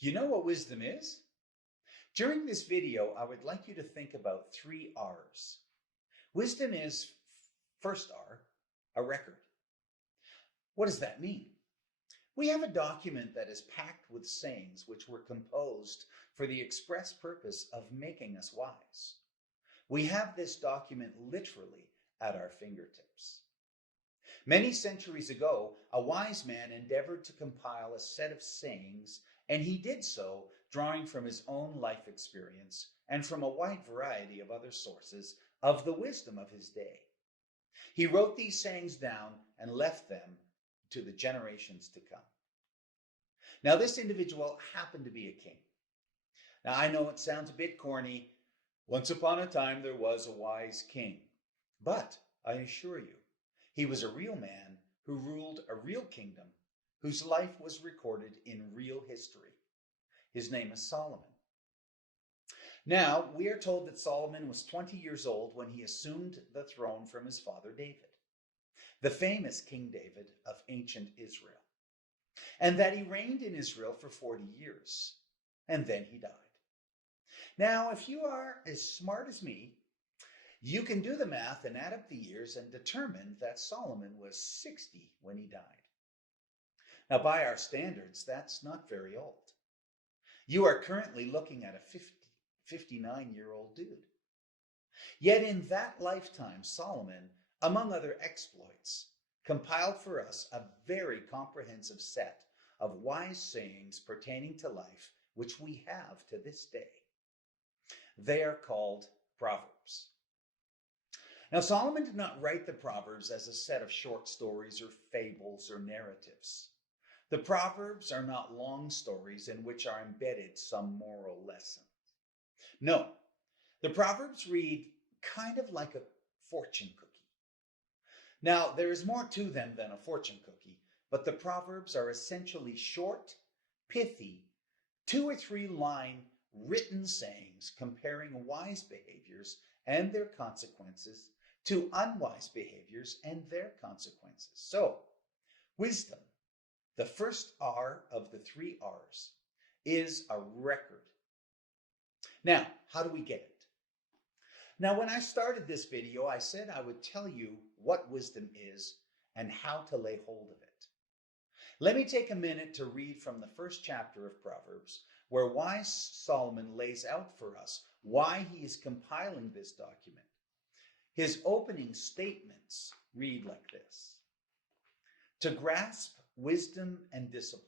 You know what wisdom is? During this video, I would like you to think about 3 R's. Wisdom is, first R, a record. What does that mean? We have a document that is packed with sayings which were composed for the express purpose of making us wise. We have this document literally at our fingertips. Many centuries ago, a wise man endeavored to compile a set of sayings, and he did so drawing from his own life experience and from a wide variety of other sources of the wisdom of his day. He wrote these sayings down and left them to the generations to come. Now, this individual happened to be a king. Now, I know it sounds a bit corny. Once upon a time, there was a wise king. But I assure you, he was a real man who ruled a real kingdom, whose life was recorded in real history. His name is Solomon. Now, we are told that Solomon was 20 years old when he assumed the throne from his father David, the famous King David of ancient Israel, and that he reigned in Israel for 40 years, and then he died. Now, if you are as smart as me, you can do the math and add up the years and determine that Solomon was 60 when he died. Now, by our standards, that's not very old. You are currently looking at a 59-year-old dude. Yet in that lifetime, Solomon, among other exploits, compiled for us a very comprehensive set of wise sayings pertaining to life, which we have to this day. They are called Proverbs. Now, Solomon did not write the Proverbs as a set of short stories or fables or narratives. The Proverbs are not long stories in which are embedded some moral lesson. No, the Proverbs read kind of like a fortune cookie. Now, there is more to them than a fortune cookie, but the Proverbs are essentially short, pithy, 2 or 3 line written sayings comparing wise behaviors and their consequences to unwise behaviors and their consequences. So, wisdom, the first R of the 3 R's, is a record. Now, how do we get it? Now, when I started this video, I said I would tell you what wisdom is and how to lay hold of it. Let me take a minute to read from the first chapter of Proverbs, where wise Solomon lays out for us why he is compiling this document. His opening statements read like this: to grasp wisdom and discipline,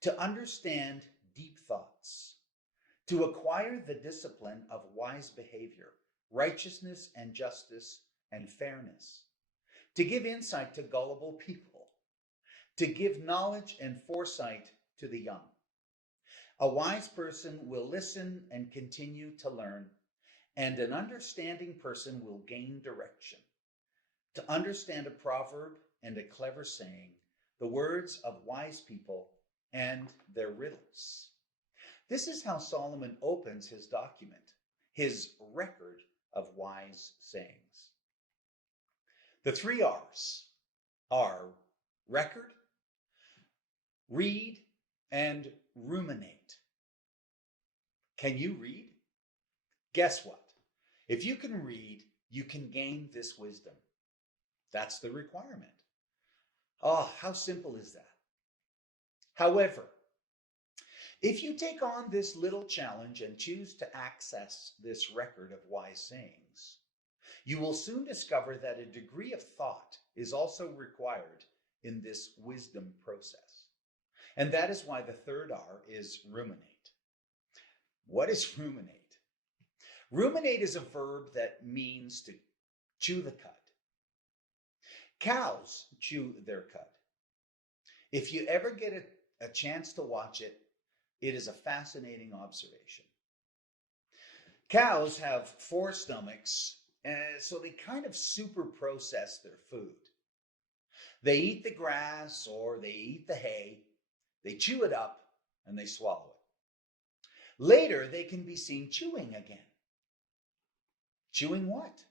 to understand deep thoughts, to acquire the discipline of wise behavior, righteousness and justice and fairness, to give insight to gullible people, to give knowledge and foresight to the young. A wise person will listen and continue to learn, and an understanding person will gain direction. To understand a proverb and a clever saying, the words of wise people and their riddles. This is how Solomon opens his document, his record of wise sayings. The 3 R's are record, read, and ruminate. Can you read? Guess what? If you can read, you can gain this wisdom. That's the requirement. Oh, how simple is that? However, if you take on this little challenge and choose to access this record of wise sayings, you will soon discover that a degree of thought is also required in this wisdom process. And that is why the 3rd R is ruminate. What is ruminate? Ruminate is a verb that means to chew the cud. Cows chew their cud. If you ever get a chance to watch it, it is a fascinating observation. Cows have 4 stomachs, so they kind of super process their food. They eat the grass or they eat the hay, they chew it up, and they swallow it. Later, they can be seen chewing again. Chewing what?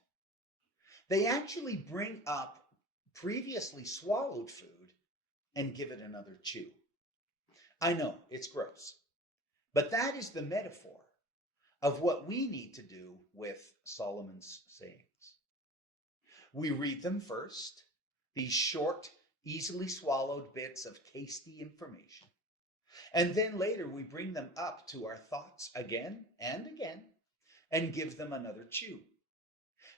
They actually bring up previously swallowed food and give it another chew. I know, it's gross. But that is the metaphor of what we need to do with Solomon's sayings. We read them first, these short, easily swallowed bits of tasty information. And then later we bring them up to our thoughts again and again and give them another chew.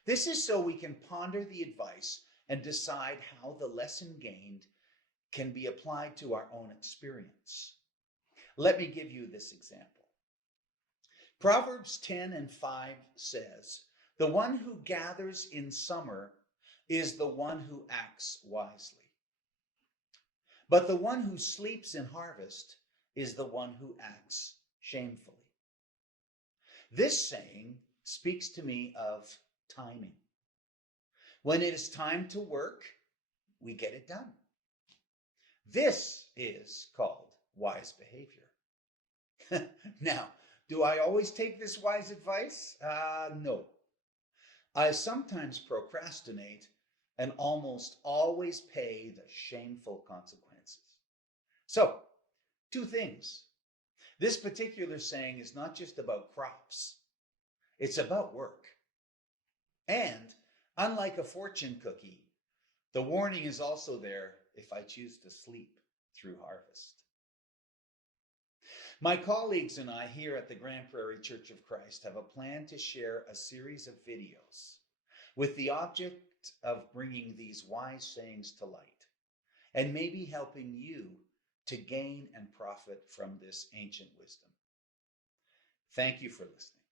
This is so we can ponder the advice and decide how the lesson gained can be applied to our own experience. Let me give you this example. Proverbs 10:5 says, "The one who gathers in summer is the one who acts wisely. But the one who sleeps in harvest is the one who acts shamefully." This saying speaks to me of timing. When it is time to work, we get it done. This is called wise behavior. Now, do I always take this wise advice? No. I sometimes procrastinate and almost always pay the shameful consequences. So, two things. This particular saying is not just about crops. It's about work. And unlike a fortune cookie, the warning is also there if I choose to sleep through harvest. My colleagues and I here at the Grand Prairie Church of Christ have a plan to share a series of videos with the object of bringing these wise sayings to light and maybe helping you to gain and profit from this ancient wisdom. Thank you for listening.